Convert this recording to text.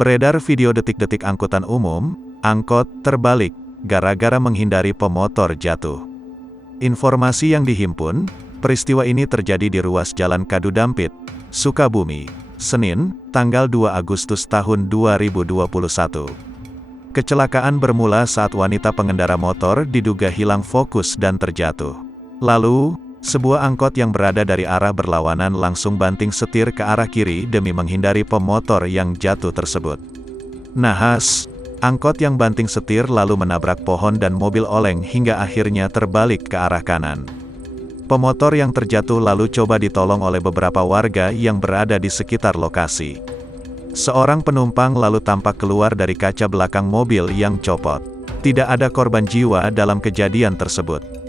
Beredar video detik-detik angkutan umum, angkot terbalik, gara-gara menghindari pemotor jatuh. Informasi yang dihimpun, peristiwa ini terjadi di ruas Jalan Kadudampit, Sukabumi, Senin, tanggal 2 Agustus tahun 2021. Kecelakaan bermula saat wanita pengendara motor diduga hilang fokus dan terjatuh. Lalu, sebuah angkot yang berada dari arah berlawanan langsung banting setir ke arah kiri demi menghindari pemotor yang jatuh tersebut. Nahas, angkot yang banting setir lalu menabrak pohon dan mobil oleng hingga akhirnya terbalik ke arah kanan. Pemotor yang terjatuh lalu coba ditolong oleh beberapa warga yang berada di sekitar lokasi. Seorang penumpang lalu tampak keluar dari kaca belakang mobil yang copot. Tidak ada korban jiwa dalam kejadian tersebut.